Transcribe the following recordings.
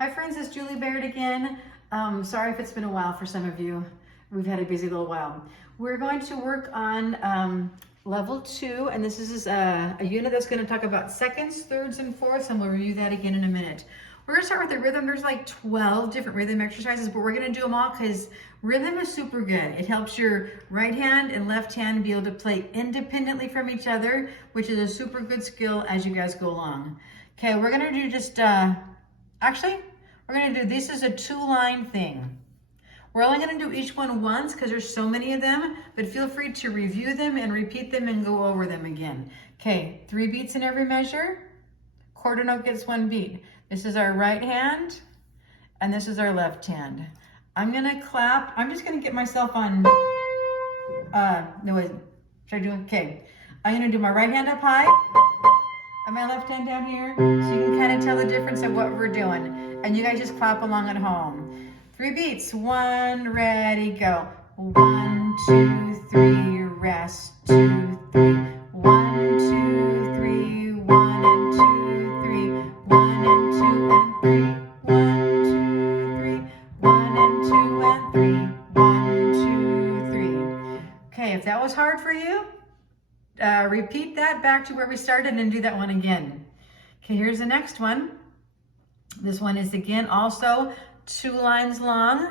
Hi friends, it's Julie Baird again. Sorry if it's been a while for some of you. We've had a busy little while. We're going to work on level 2, and this is a unit that's going to talk about seconds, thirds, and fourths, and we'll review that again in a minute. We're going to start with the rhythm. There's like 12 different rhythm exercises, but we're going to do them all because rhythm is super good. It helps your right hand and left hand be able to play independently from each other, which is a super good skill as you guys go along. Okay, we're going to do just, actually, we're going to do, this is a 2-line thing. We're only going to do each one once because there's so many of them, but feel free to review them and repeat them and go over them again. Okay, 3 beats in every measure. Quarter note gets 1 beat. This is our right hand, and this is our left hand. I'm going to clap. I'm just going to get myself on, no wait, should I do, okay. I'm going to do my right hand up high and my left hand down here, so you can kind of tell the difference of what we're doing. And you guys just clap along at home. 3 beats, 1, ready, go. 1, 2, 3, rest, 2, 3. 1, 2, 3, 1 and 2, 3. 1 and 2 and 3. 1, 2, 3. 1 and 2 and 3. 1, 2, 3. Okay, if that was hard for you, repeat that back to where we started and do that one again. Okay, here's the next one. This one is again also 2 lines long.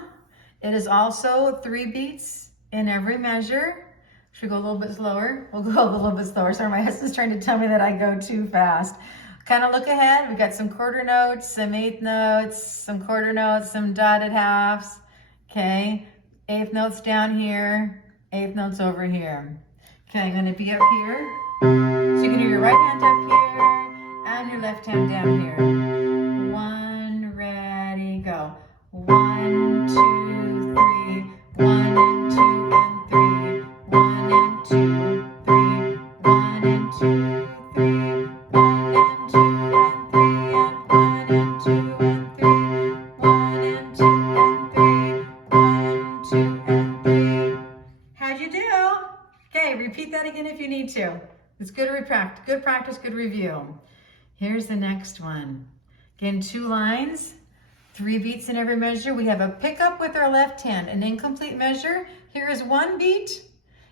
It is also 3 beats in every measure. Should we go a little bit slower? We'll go a little bit slower. Sorry, my husband's trying to tell me that I go too fast. Kind of look ahead. We've got some quarter notes, some eighth notes, some quarter notes, some dotted halves. Okay, eighth notes down here, eighth notes over here. Okay, I'm going to be up here. So you can do your right hand up here and your left hand down here. 1, ready, go. 1, 2, 3. 1 and 2 and 3. 1 and 2, 3. 1 and 2, 3. 1 and 2 and 3. And 1 and 2 and 3. 1 and 2 and 3. 1, 2 and 3. How'd you do? Okay, repeat that again if you need to. It's good practice, good review. Here's the next one. Again, 2 lines, 3 beats in every measure. We have a pickup with our left hand, an incomplete measure. Here is 1 beat,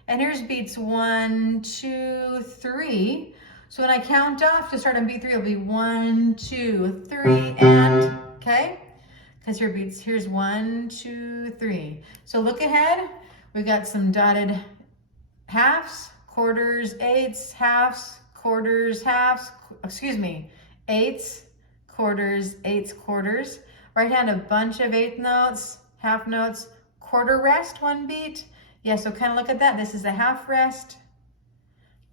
and here's beats 1, 2, 3. So when I count off to start on beat 3, it'll be 1, 2, 3, and, okay? Because here beats, here's 1, 2, 3. So look ahead. We've got some dotted halves, quarters, eighths, halves, quarters, halves, eighths, quarters, eighths, quarters. Right hand, a bunch of eighth notes, half notes, quarter rest, 1 beat. Yeah, so kind of look at that. This is a half rest.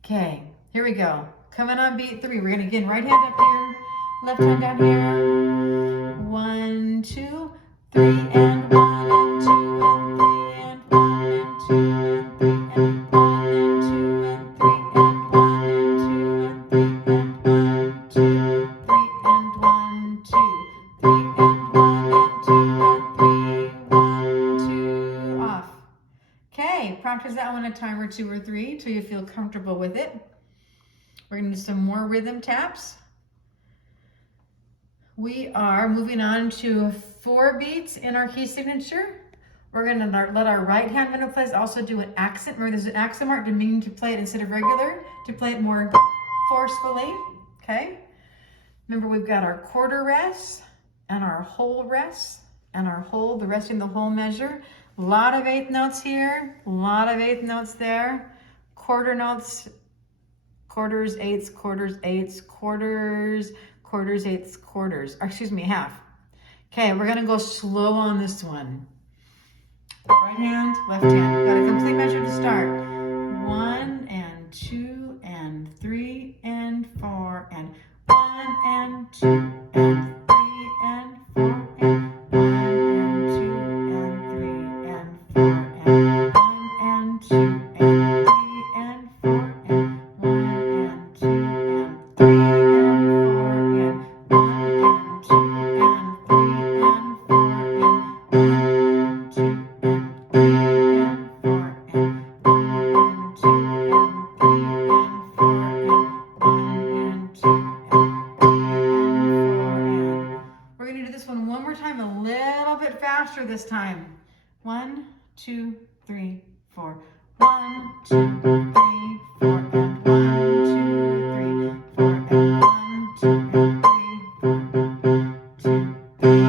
Okay, here we go. Coming on beat 3. We're gonna, again, right hand up here, left hand down here. 1, 2, 3, and 1 and 2 and 3 and 1 and 2 and 3 and 1 and 2 and 3 and 1 and 2 and 3 and 1, 2, 3 and 1, 2, 3 and 1 and 2 and 3, 1, 2, off. Okay, practice that one a time or 2 or 3 till you feel comfortable with it. We're gonna do some more rhythm taps. We are moving on to 4 beats in our key signature. We're gonna let our right hand when it plays also do an accent. Remember, there's an accent mark to mean to play it instead of regular, to play it more forcefully, okay? Remember, we've got our quarter rest and our whole rest and our whole, the rest in the whole measure. A lot of eighth notes here, a lot of eighth notes there. Quarter notes, quarters, eighths, quarters, eighths, quarters, quarters, eighths, quarters, or excuse me, half. Okay, we're gonna go slow on this one. Right hand, left hand. Got a complete measure to start. 1 and 2 and 3 and 4 and 1 and 2 and 3 and 4 and 1 and 2 and 3 and 4 and 1 and 2 and 3 and 4 and 1 and 2 and 3 and 4 and 1 and 2 and 3 and 4 and 1 and 2 and 3 and 4 and 1 and 2 and 3 and 4 and 1 and 2 and 3 and 4 one more time, a little bit faster this time. 1, 2, 3, 4. 1, 2, 3, 4, and 1, 2, 3, 4, and 1, 2, and 3, 4, 2, 3,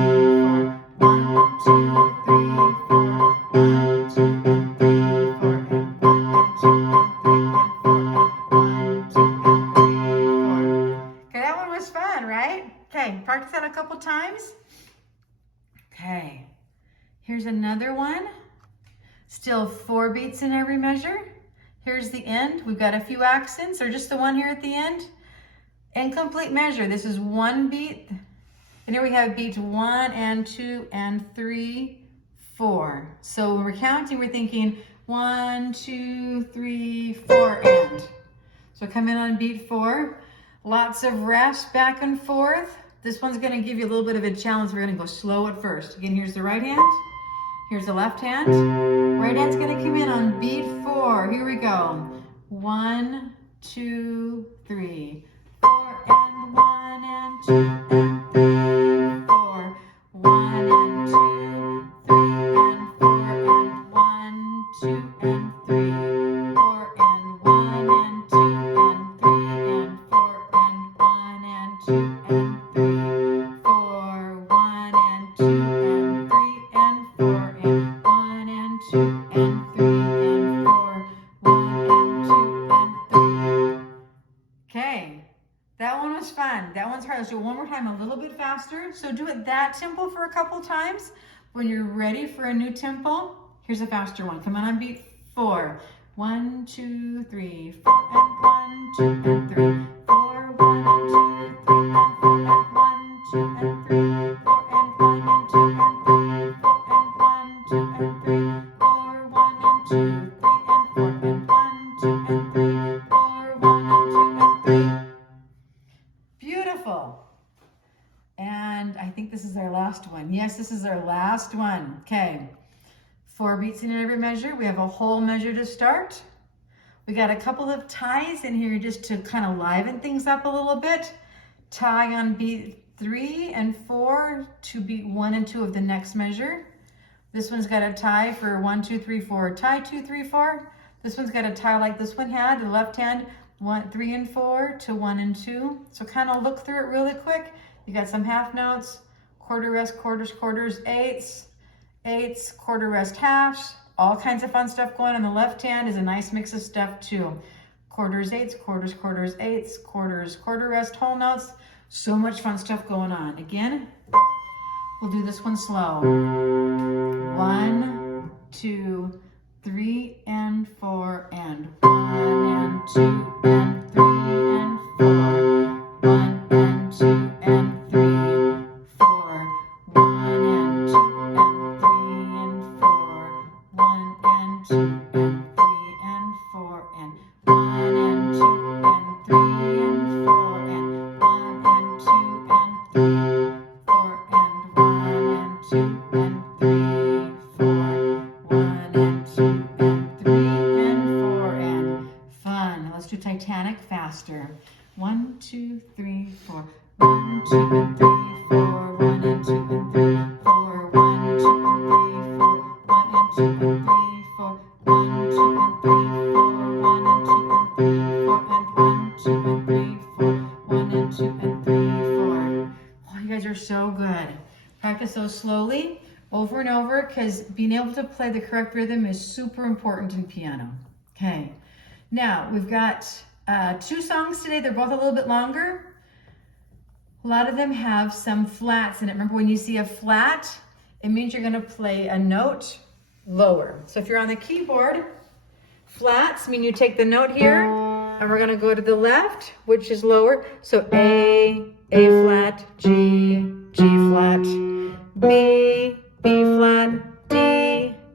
4. 1, 2, 3, 4, 1, 2, and 3, 4, and 1, and 2, and 3, and 4, and 1, 2, and 3, 4. Okay, that one was fun, right? Okay, practice that a couple times. Okay, here's another one. Still 4 beats in every measure. Here's the end. We've got a few accents, or just the one here at the end. Incomplete measure. This is 1 beat. And here we have beats 1 and 2 and 3, 4. So when we're counting, we're thinking 1, 2, 3, 4, and. So come in on beat 4. Lots of rest back and forth. This one's going to give you a little bit of a challenge. We're going to go slow at first. Again, here's the right hand. Here's the left hand. Right hand's going to come in on beat 4. Here we go. 1, 2, 3, 4, and 1 and 2 and 3, 4. 1 and 2, 3 and 4 and 1, 2 and 3, 4 and 1 and 2 and 3 and 4 and 1 and 2 and 3, 4, 1 and 2 and 3 and 4 and 1 and 2 and 3 and 4, 1 and 2 and 3. Okay, that one was fun. That one's hard. Let's do it one more time, a little bit faster. So do it that tempo for a couple times. When you're ready for a new tempo, here's a faster one. Come on beat 4. 1, 2, 3, 4, and 1, 2, and 3. 4, 1, and 2, 3, and 4, and 1, 2, and 3. 4, and 1, and 2, and 3. 4, and 1, 2, and 3. 4, 1, and 2, 3, and 4, and 1, 2, and 3. 4, 1, and 2, and 3. Beautiful. And I think this is our last one. Yes, this is our last one. Okay. 4 beats in every measure. We have a whole measure to start. We got a couple of ties in here just to kind of liven things up a little bit. Tie on beat 3 and 4 to beat 1 and 2 of the next measure. This one's got a tie for 1, 2, 3, 4. Tie 2, 3, 4. This one's got a tie like this one had. The left hand 1, 3, and 4 to 1 and 2. So kind of look through it really quick. You got some half notes, quarter rest, quarters, quarters, eighths, eighths, quarter rest, halves. All kinds of fun stuff going on. The left hand is a nice mix of stuff too. Quarters, eighths, quarters, quarters, eighths, quarters, quarter rest, whole notes. So much fun stuff going on. Again, we'll do this one slow. 1, 2, 3, and 4, and 1 and 2 and 3 and 4. 1 and 2 and 3, 4. 1 and 2 and 3 and 4. 1 and 2 and 3 and 4 and 1 and 2 and 3 and 4 and 1 and 2 and 3, 4 and 1 and 2 and 3, 4. 1 and 2 and 3 and 4 and fun. Let's do Titanic faster. 1, 2, 3, 4. 1, 2, and 3, 4. 1 and 2 and 3, 4. 1, 2, and 3, 4. 1 and 2 and 3, 4. 1, 2, and 3, 4. 1 and 2 and 3, 4. And 1, 2, and 3, 4. 1 and 2 and 3, 4. Oh, you guys are so good. Practice those slowly over and over, because being able to play the correct rhythm is super important in piano. Okay, now we've got 2 songs today. They're both a little bit longer. A lot of them have some flats in it. Remember, when you see a flat, it means you're going to play a note lower. So if you're on the keyboard, flats mean you take the note here, and we're going to go to the left, which is lower. So A flat, G flat, B flat,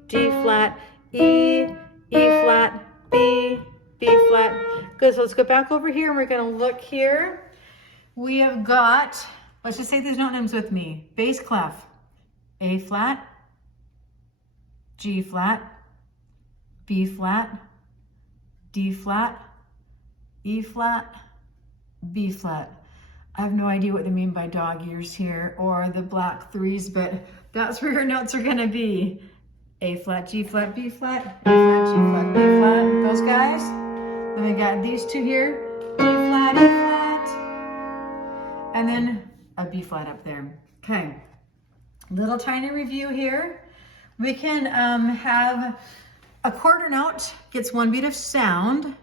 D flat, E flat, B flat. Good, so let's go back over here and we're gonna look here. We have got, let's just say these note names with me. Bass clef, A flat, G flat, B flat, D flat, E flat, B flat. I have no idea what they mean by dog ears here or the black threes, but that's where your notes are gonna be. A flat, G flat, B flat, A flat, G flat, B flat, those guys. Then we got these two here, D flat, E flat, and then a B flat up there. Okay, little tiny review here. We can have a quarter note gets 1 beat of sound,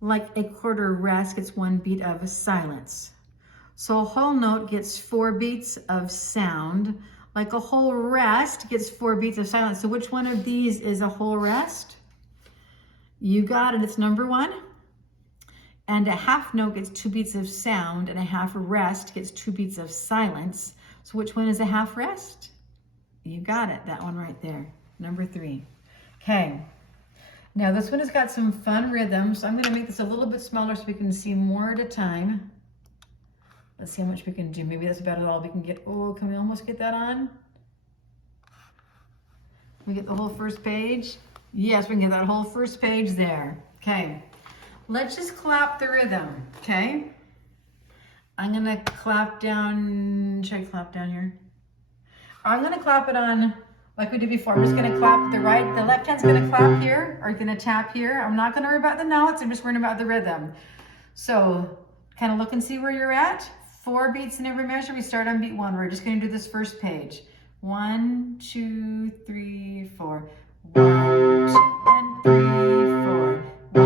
like a quarter rest gets 1 beat of silence. So a whole note gets 4 beats of sound, like a whole rest gets 4 beats of silence. So which one of these is a whole rest? You got it, it's number 1. And a half note gets 2 beats of sound, and a half rest gets 2 beats of silence. So which one is a half rest? You got it, that one right there, number 3. Okay, now this one has got some fun rhythms. So I'm gonna make this a little bit smaller so we can see more at a time. Let's see how much we can do. Maybe that's about all we can get. Oh, can we almost get that on? Can we get the whole first page? Yes, we can get that whole first page there. Okay, let's just clap the rhythm, okay? I'm gonna clap down, should I clap down here? I'm gonna clap it on like we did before. I'm just gonna clap the left hand's gonna clap here, or gonna tap here. I'm not gonna worry about the notes, I'm just worrying about the rhythm. So kind of look and see where you're at. 4 beats in every measure. We start on beat 1. We're just going to do this first page. 1, 2, 3, 4. 1, 2, and 3, 4. 1,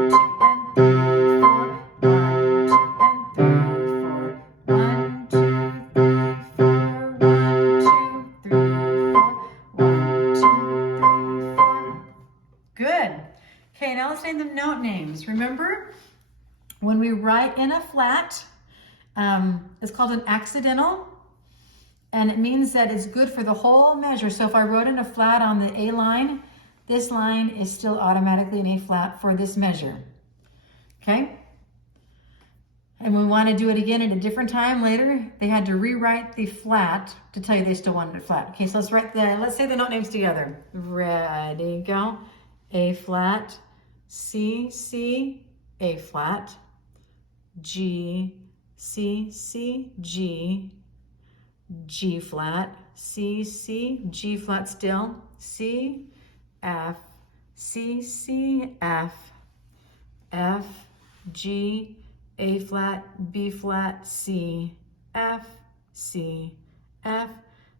2, and 3, 4. 1, 2, and 3, 4. 1, 2, and 3, 4. 1, 2, 3, 4. 1, 2, 3, 4. 1, 2, 3, 4. Good. Okay, now let's name the note names. Remember, when we write in a flat, it's called an accidental, and it means that it's good for the whole measure. So if I wrote in a flat on the A line, this line is still automatically in A flat for this measure, okay? And we want to do it again at a different time later. They had to rewrite the flat to tell you they still wanted it flat. Okay, so let's say the note names together. Ready, go. A flat, C, C, A flat, G, C, C, G, G flat, C, C, G flat still, C, F, C, C, F, F, G, A flat, B flat, C, F, C, F,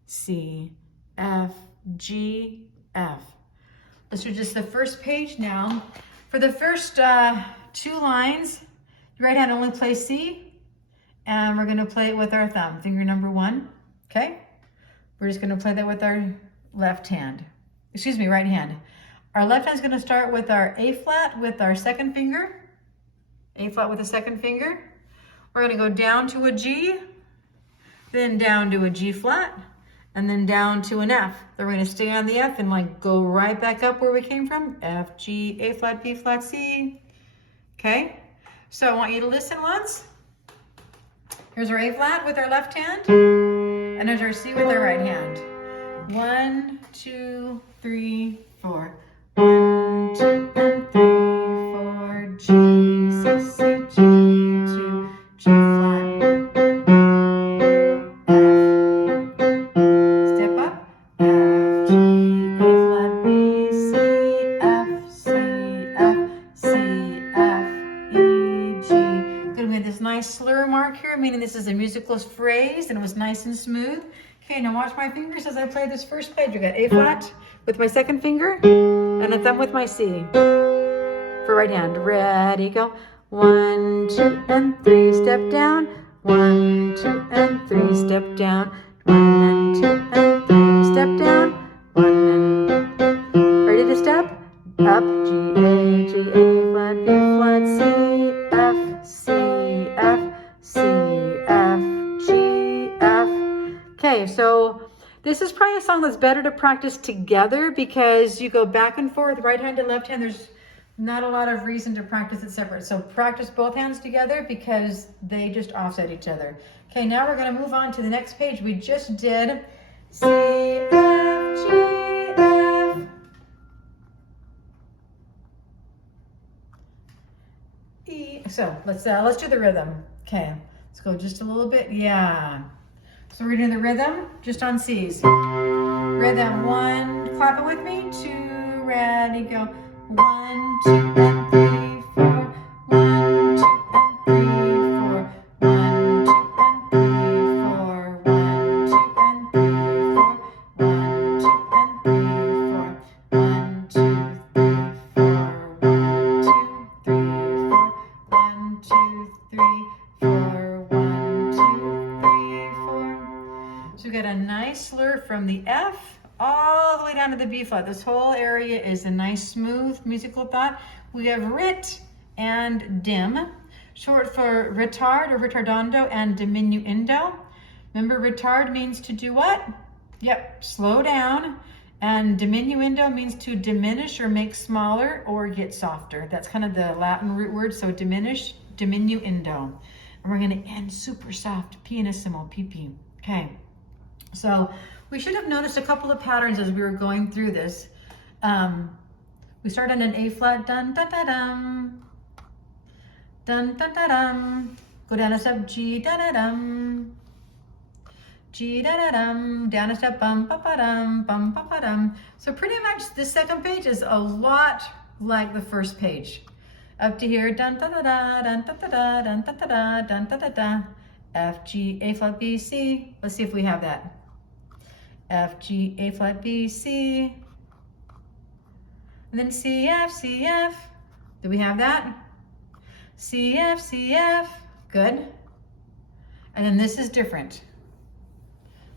C, F, G, F. Let's do just the first page now. For the first 2 lines, your right hand only plays C, and we're gonna play it with our thumb, finger number 1, okay? We're just gonna play that with our right hand. Our left hand's gonna start with our A flat with our second finger, A flat with the second finger. We're gonna go down to a G, then down to a G flat, and then down to an F. Then we're gonna stay on the F and like go right back up where we came from. F, G, A flat, B flat, C. Okay, so I want you to listen once. Here's our A flat with our left hand, and there's our C with our right hand. 1, 2, 3, 4. 1, 2, and 3, 4. G, C, C, G, 2, G flat. Slur mark here, meaning this is a musical phrase and it was nice and smooth. Okay, now watch my fingers as I play this first page. I got A flat with my second finger and a thumb with my C for right hand. Ready, go. 1, 2, and 3, step down. 1, 2, and 3, step down. 1 and 2 and 3, step down. 1 and ready to step up. G, A flat, B flat, C, F, C, F, C, F, G, F. Okay, so this is probably a song that's better to practice together because you go back and forth, right hand and left hand. There's not a lot of reason to practice it separate. So practice both hands together because they just offset each other. Okay, now we're gonna move on to the next page. We just did C, F, G, F. E, So let's do the rhythm. Okay, let's go just a little bit. Yeah. So we're doing the rhythm just on C's. Rhythm 1, clap it with me. 2, ready, go. 1, 2, and 3, 4. 1, 2, and 3, 4. 1, 2, and 3, 4. 1, 2, and 3, 4. 1, 2, and 3, 4. 1, 2, 3, 4. 1, 2, 3, 4. 1, 2, 3, 4. 1, 2, 3, 4. So we got a nice slur from the F all the way down to the B flat. This whole area is a nice smooth musical thought. We have rit and dim, short for retard or retardando and diminuendo. Remember, retard means to do what? Yep, slow down. And diminuendo means to diminish or make smaller or get softer. That's kind of the Latin root word. So diminish, diminuendo. And we're going to end super soft, pianissimo, PP. Okay. So we should have noticed a couple of patterns as we were going through this. We start on an A flat, dun dun dun dun, dun dun dun dun. Go down a step, G dun dun dun, G dun dun dun. Down a step, bum ba ba dum, bum ba ba dum. So pretty much this second page is a lot like the first page. Up to here, dun dun da da, dun dun da da, dun dun da da, dun dun da da. F G A flat B C. Let's see if we have that. F, G, A flat, B, C, and then C, F, C, F. Do we have that? C, F, C, F, good. And then this is different.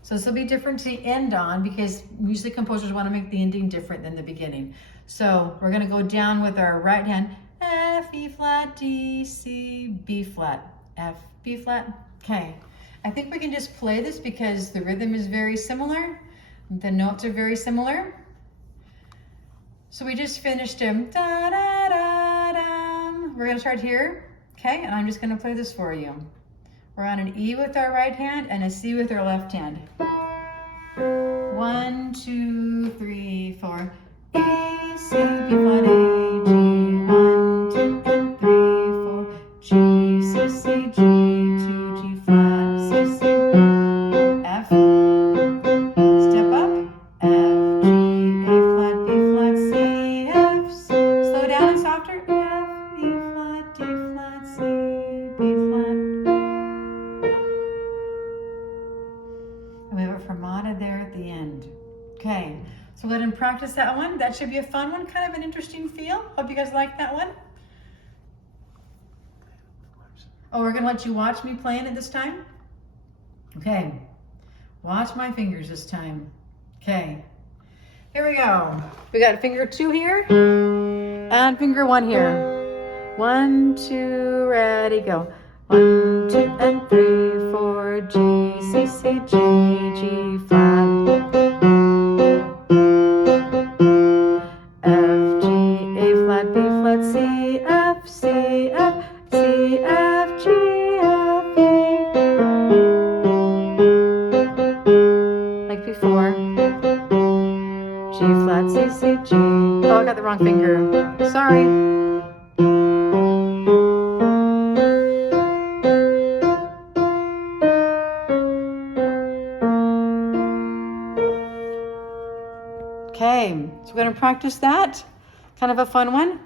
So this will be different to end on because usually composers want to make the ending different than the beginning. So we're gonna go down with our right hand, F, E flat, D, C, B flat, F, B flat, okay. I think we can just play this because the rhythm is very similar. The notes are very similar. So we just finished da da da da. We're gonna start here, okay? And I'm just gonna play this for you. We're on an E with our right hand and a C with our left hand. 1, 2, 3, 4. E, C, B flat, A, G. 1, 2, and 3, 4. G, C, C, G, 2, G flat, C, C, F. Step up, F, G, A flat, B flat, C, F. Slow down and softer, F, E flat, D flat, C, B flat. And we have a fermata there at the end. Okay, so go ahead and practice that one. That should be a fun one, kind of an interesting feel. Hope you guys like that one. Oh, we're gonna let you watch me playing it this time? Okay, watch my fingers this time. Okay, here we go. We got finger 2 here and finger 1 here. 1, 2, ready, go. 1, 2, and 3, 4, G, C, C, G, G flat. F, G, A flat, B flat, C, F, C, F, C, F, G, F, E. Like before. G flat, C, C, G. Oh, I got the wrong finger. Sorry. Okay, so we're gonna practice that. Kind of a fun one.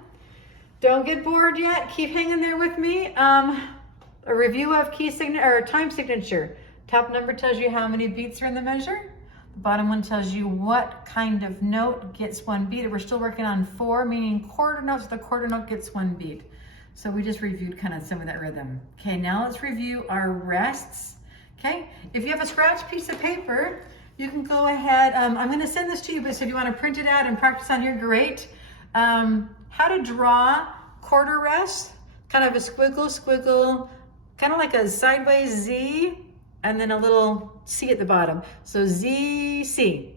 Don't get bored yet. Keep hanging there with me. A review of key signature or time signature. Top number tells you how many beats are in the measure. The bottom one tells you what kind of note gets 1 beat. We're still working on 4, meaning quarter notes. The quarter note gets 1 beat. So we just reviewed kind of some of that rhythm. Okay, now let's review our rests. Okay, if you have a scratch piece of paper, you can go ahead. I'm going to send this to you, but so if you want to print it out and practice on here, great. How to draw quarter rest, kind of a squiggle, squiggle, kind of like a sideways Z, and then a little C at the bottom. So Z, C.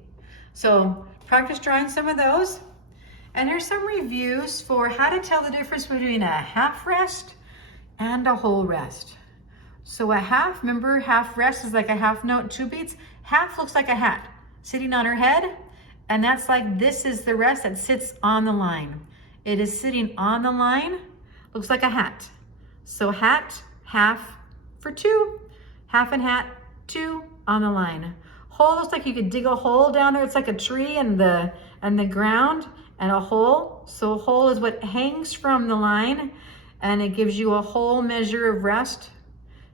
So practice drawing some of those. And here's some reviews for how to tell the difference between a half rest and a whole rest. So a half, remember half rest is like a half note, 2 beats. Half looks like a hat sitting on her head. And that's like, this is the rest that sits on the line. It is sitting on the line, looks like a hat. So hat, half for 2. Half and hat, 2 on the line. Hole looks like you could dig a hole down there. It's like a tree and the ground and a hole. So a hole is what hangs from the line and it gives you a whole measure of rest.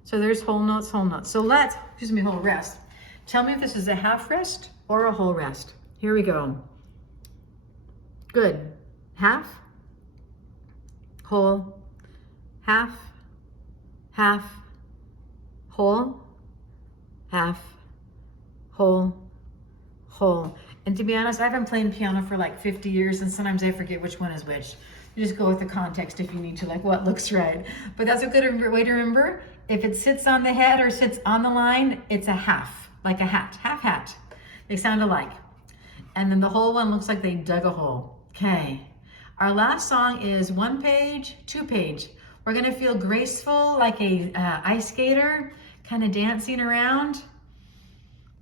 So there's whole notes, whole notes. So let's, whole rest. Tell me if this is a half rest or a whole rest. Here we go. Good. Half, whole, half, half, whole, half, whole, whole. And to be honest, I've been playing piano for like 50 years and sometimes I forget which one is which. You just go with the context if you need to, like what looks right. But that's a good way to remember. If it sits on the head or sits on the line, it's a half, like a hat, half hat. They sound alike. And then the whole one looks like they dug a hole. Okay. Our last song is 1 page, 2 page. We're gonna feel graceful like a ice skater, kind of dancing around.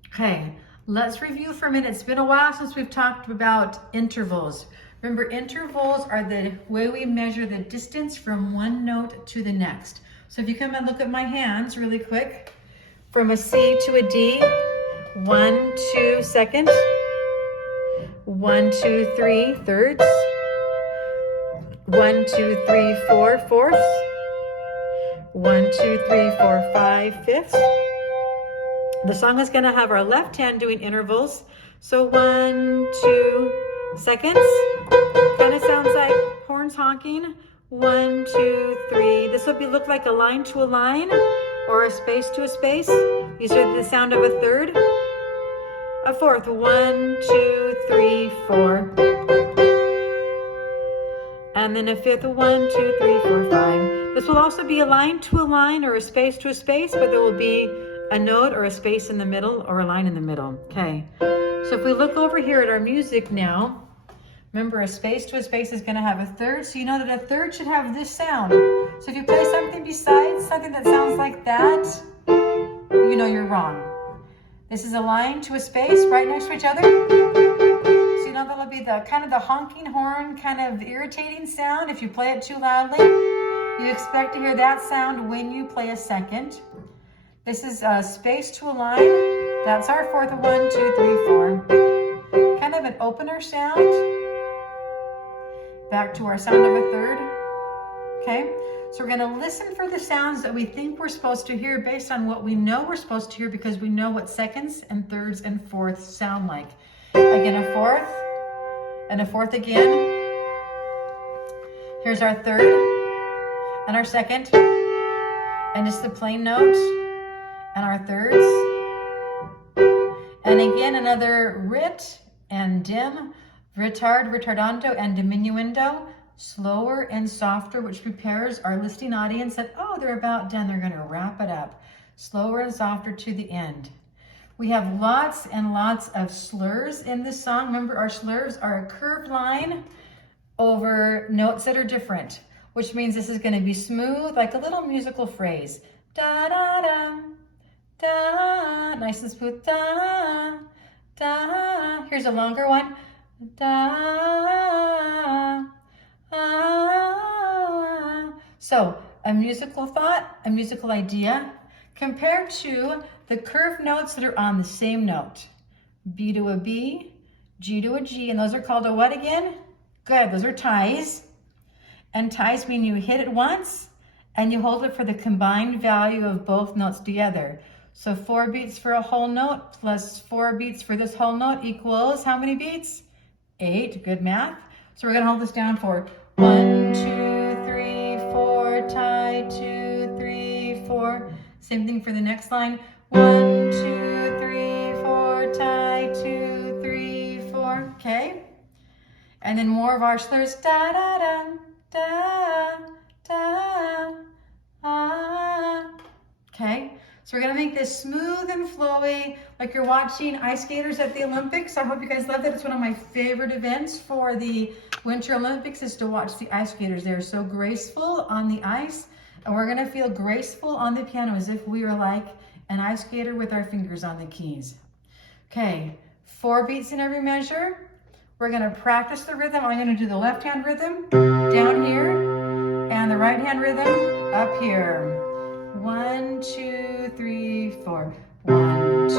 Okay, let's review for a minute. It's been a while since we've talked about intervals. Remember, intervals are the way we measure the distance from one note to the next. So if you come and look at my hands really quick, from a C to a D, 1, 2 seconds, 1, 2, 3 thirds, 1, 2, 3, 4 fourths, 1, 2, 3, 4, 5 fifths. The song is going to have our left hand doing intervals. So 1, 2 seconds. Kind of sounds like horns honking. 1, 2, 3. This would look like a line to a line or a space to a space. These are the sound of a third. A fourth. 1, 2, 3, 4. And then a fifth. 1, 2, 3, 4, 5. This will also be a line to a line or a space to a space, but there will be a note or a space in the middle or a line in the middle. Okay. So if we look over here at our music now, remember a space to a space is going to have a third. So you know that a third should have this sound. So if you play something besides something that sounds like that, you know you're wrong. This is a line to a space right next to each other. So you know that'll be the kind of the honking horn, kind of irritating sound. If you play it too loudly, you expect to hear that sound when you play a second. This is a space to a line. That's our fourth. 1, 2, 3, 4. Kind of an opener sound. Back to our sound of a third. Okay, so we're going to listen for the sounds that we think we're supposed to hear based on what we know we're supposed to hear because we know what seconds and thirds and fourths sound like. Again, a fourth and a fourth again. Here's our third and our second and just the plain note and our thirds. And again, another rit and dim, retard, retardando, and diminuendo, slower and softer, which prepares our listening audience that, oh, they're about done. They're going to wrap it up. Slower and softer to the end. We have lots and lots of slurs in this song. Remember, our slurs are a curved line over notes that are different, which means this is going to be smooth, like a little musical phrase. Da, da, da, da, nice and smooth. Da, da. Here's a longer one. Da, ah. So a musical thought, a musical idea, compared to the curved notes that are on the same note. B to a B, G to a G, and those are called a what again? Good, those are ties. And ties mean you hit it once and you hold it for the combined value of both notes together. So 4 beats for a whole note plus 4 beats for this whole note equals how many beats? 8, good math. So we're gonna hold this down for 1, 2, 3, 4, tie, 2, 3, 4. Same thing for the next line. 1, 2, 3, 4, tie, 2, 3, 4. Okay. And then more of our slurs. Da da da da da ah. Okay. So we're gonna make this smooth and flowy, like you're watching ice skaters at the Olympics. I hope you guys love that. It's one of my favorite events for the Winter Olympics is to watch the ice skaters. They're so graceful on the ice, and we're gonna feel graceful on the piano as if we were like an ice skater with our fingers on the keys. Okay, 4 beats in every measure. We're gonna practice the rhythm. I'm gonna do the left hand rhythm down here and the right hand rhythm up here. 1, 2, 3, 4. 1, 2,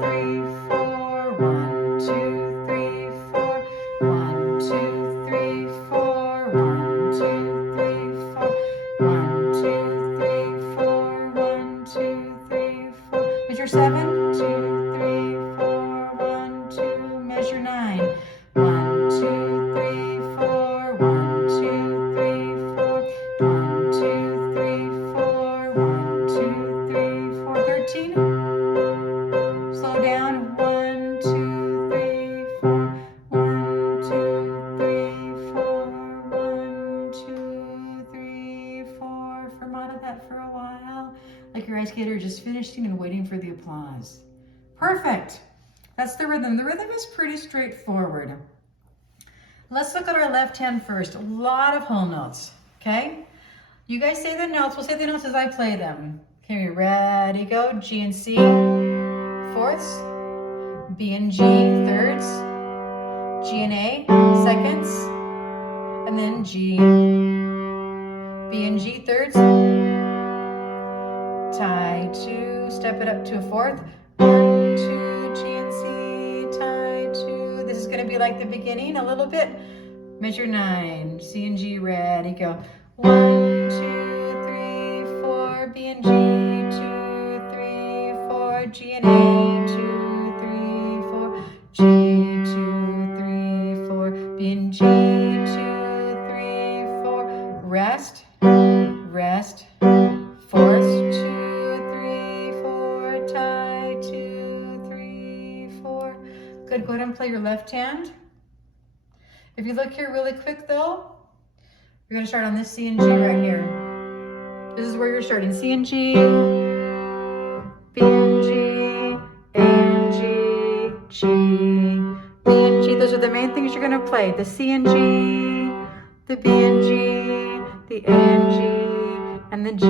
3, 4. 1, 2, 3, 4. 1, 2, 3, 4. 1, 2, 3, 4. 1, 2, 3, 4. 1, 2, 3, 4. Measure 7. 2, 3, 4. 1, 2. Measure 9. 1, 2, 3, 4. 1, 2, 3, 4. 1, 2, 3, 4. 1, 2, 3, 4. 13. Slow down. 1, 2, 3, 4. 1, 2, 3, 4. 1, 2, 3, 4. Firm out of that for a while. Like your ice skater just finishing and waiting for the applause. Perfect. That's the rhythm. The rhythm is pretty straightforward. Let's look at our left hand first. A lot of whole notes, okay? You guys say the notes. We'll say the notes as I play them. Okay, ready, go. G and C, fourths. B and G, thirds. G and A, seconds. And then G. B and G, thirds. Tie 2, step it up to a fourth. 1, 2, G and C, tie 2. This is going to be like the beginning a little bit. Measure 9, C and G, ready, go. 1, 2, 3, 4, B and G, 2, 3, 4, G and A, 2, 3, 4, G, 2, 3, 4, B and G, 2, 3, 4, rest, rest, fourths, 2, 3, 4, tie, 2, 3, 4. Good, go ahead and play your left hand. If you look here really quick though, you're gonna start on this C and G right here. This is where you're starting. C and G, B and G, A and G, G, B and G. Those are the main things you're gonna play. The C and G, the B and G, the A and G, and the G.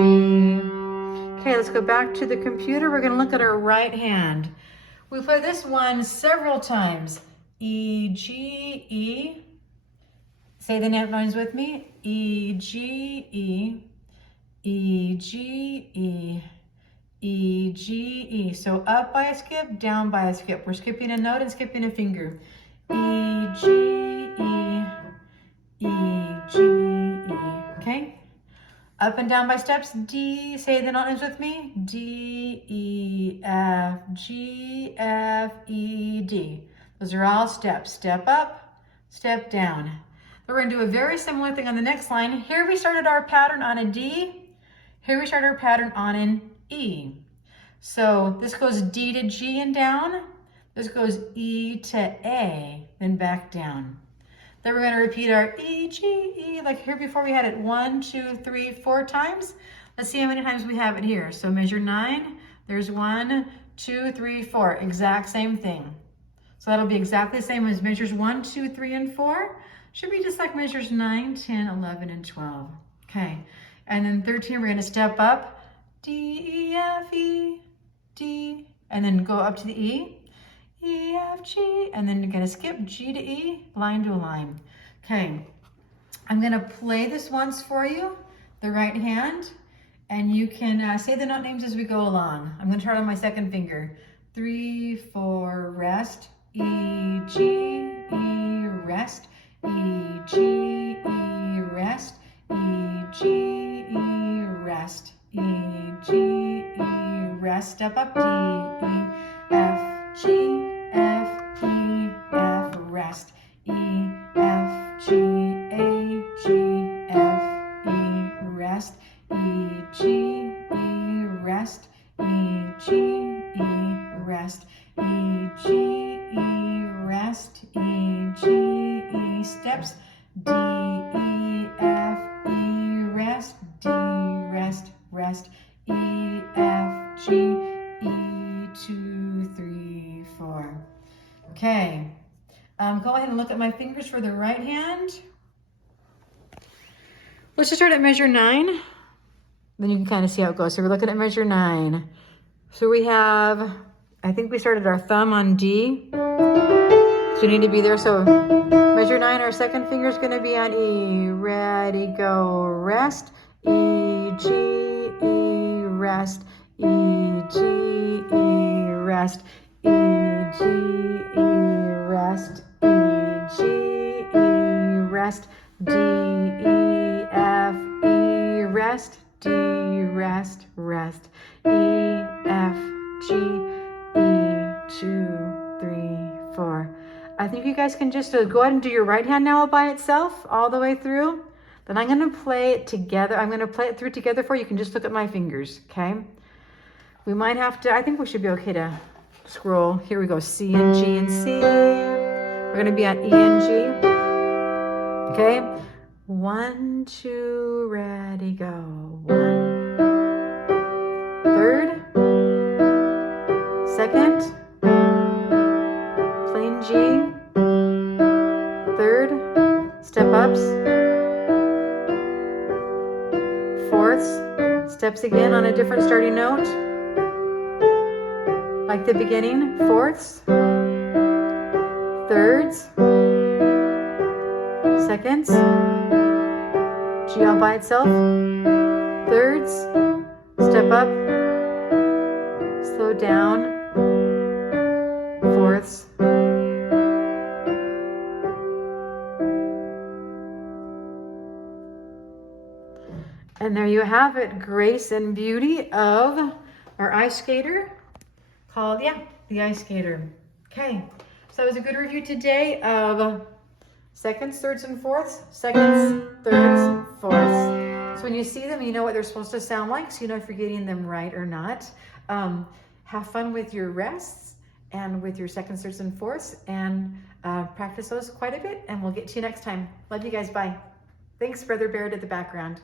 Okay, let's go back to the computer. We're gonna look at our right hand. We play this one several times. E, G, E. Say the notes with me. E, G, E, E, G, E, E, G, E. So up by a skip, down by a skip. We're skipping a note and skipping a finger. E, G, E, E, G, E. Okay? Up and down by steps. D, say the notes with me. D, E, F, G, F, E, D. Those are all steps. Step up, step down. We're going to do a very similar thing on the next line. Here we started our pattern on a D. Here we start our pattern on an E. So this goes D to G and down. This goes E to A, then back down. Then we're going to repeat our E, G, E. Like here before we had it 1, 2, 3, 4 times. Let's see how many times we have it here. So measure 9. There's 1, 2, 3, 4. Exact same thing. So that'll be exactly the same as measures 1, 2, 3, and 4. Should be just like measures 9, 10, 11, and 12. Okay, and then 13, we're gonna step up, D, E, F, E, D, and then go up to the E, E, F, G, and then you're gonna skip G to E, line to a line. Okay, I'm gonna play this once for you, the right hand, and you can say the note names as we go along. I'm gonna start on my second finger. 3, 4, rest, E, G, E, rest, E, G, E, rest, E, G, E, rest, E, G, E, rest, step up, D, E, F, G, F, E, F, rest, E, F, G, A, G, F, E, rest, E, G, E, rest, E, G, E, rest, E, G, E, rest, E, G, E, steps, D, E, F, E, rest, D, rest, rest, E, F, G, E, 2, 3, 4. Okay, go ahead and look at my fingers for the right hand. Let's just start at measure 9. Then you can kind of see how it goes. So we're looking at measure 9. So we have, I think we started our thumb on D. So you need to be there. So measure 9, our second finger is going to be on E. Ready, go, rest. E, G, E, rest, E, G, E, rest, E, G, E, rest, E, G, E, rest, D, E, F, E, rest, D, rest, rest, E, F, G, E, 2, 3, 4. I think you guys can just go ahead and do your right hand now by itself all the way through. Then I'm going to play it together. I'm going to play it through together for you. You can just look at my fingers, okay? We might have to, I think we should be okay to scroll. Here we go, C and G and C. We're going to be on E and G. Okay? 1, 2, ready, go. 1. Third. Second. Plain G. Third. Step ups. Fourths. Steps again on a different starting note. Like the beginning. Fourths. Thirds. Seconds. G all by itself. Thirds. Step up. Slow down. Fourths. And there you have it, grace and beauty of our ice skater called, the ice skater. Okay, so that was a good review today of seconds, thirds, and fourths. Seconds, thirds, fourths. So when you see them, you know what they're supposed to sound like, so you know if you're getting them right or not. Have fun with your rests and with your seconds, thirds, and fourths, and practice those quite a bit, and we'll get to you next time. Love you guys, bye. Thanks, Brother Baird at the background.